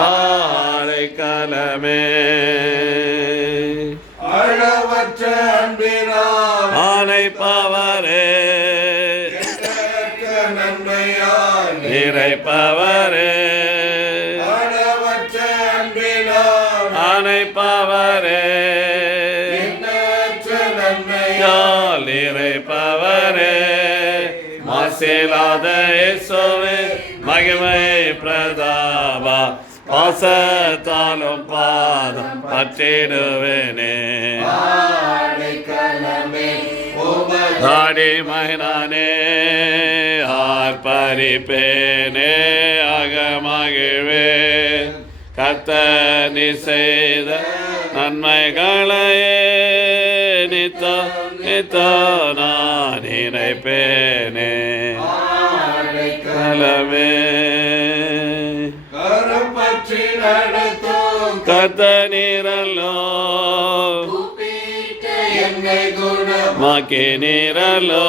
ஆடைக்கலமே அளவற்ற அன்பினால் ஆனைப்பவரே நன்மையால் நிறைப்பவரே அளவற்ற அன்பினால் ஆனைப்பவரே நன்மையால் நிறைப்பவரே மாசிலாத இயேசுவே மகிமை பிரதாபா பாசத்தாலும் பாதம் பற்றிடுவேனே தாடி மகிழானே ஆர்ப்பரிப்பேனே அகமகிழ்வே கர்த்தர் நீ செய்த நன்மைகளையே நித்தோ நான் நினைப்பேனே கலமே பற்றி நடத்தும் கர்த்தனீரல்லோ என்னை மாக்கி நீரல்லோ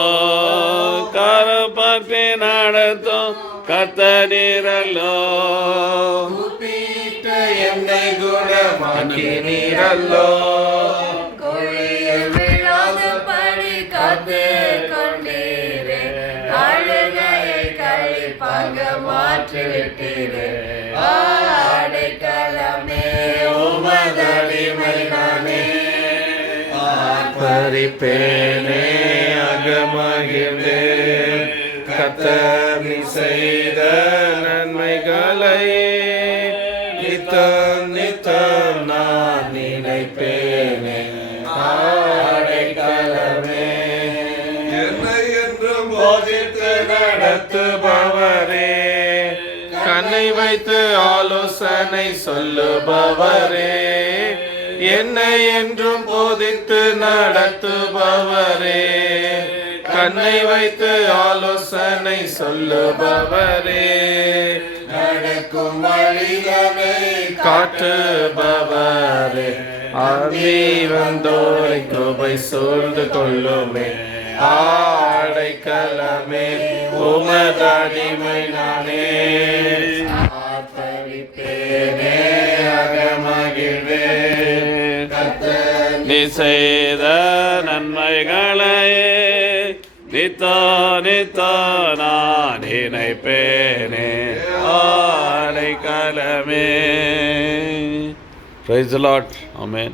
கருப்பற்றி நடத்தும் கர்த்தனீரல்லோ என்னை குணமாக்கி நீரல்லோ விழாதபடி காத்து கொண்டீரே அழுகையை கழிப்பாக மாற்றிவிட்டீரே ஆடைக்கலமே உமதடிமை நானே பரிப்பேனே அகமகிழ்வே கர்த்தர் நீ செய்த நன்மைகளையே நித்தம் நான் நினைப்பேனே ஆடைக்கலமே என்னை என்றும் போதித்து நடத்துபவரே கண்ணை வைத்து ஆலோசனை சொல்லுபவரே என்னை என்றும் போதித்து நடத்துபவரே கண்ணை வைத்து ஆலோசனை சொல்லுபவரே நடக்கும் வழிகளை காட்டுபவரே ஆதி வந்தோரை கிருபை சூழ்ந்து கொள்ளுமே ஆடைக்கலமே உமதடிமை நானே ஆர்ப்பரிப்பேனே அகமகிழ்வே நீ செய்த நன்மைகளையே நித்தோ நான் நினைப்பேனே ஆடைக்கலமே. Praise the Lord. Amen.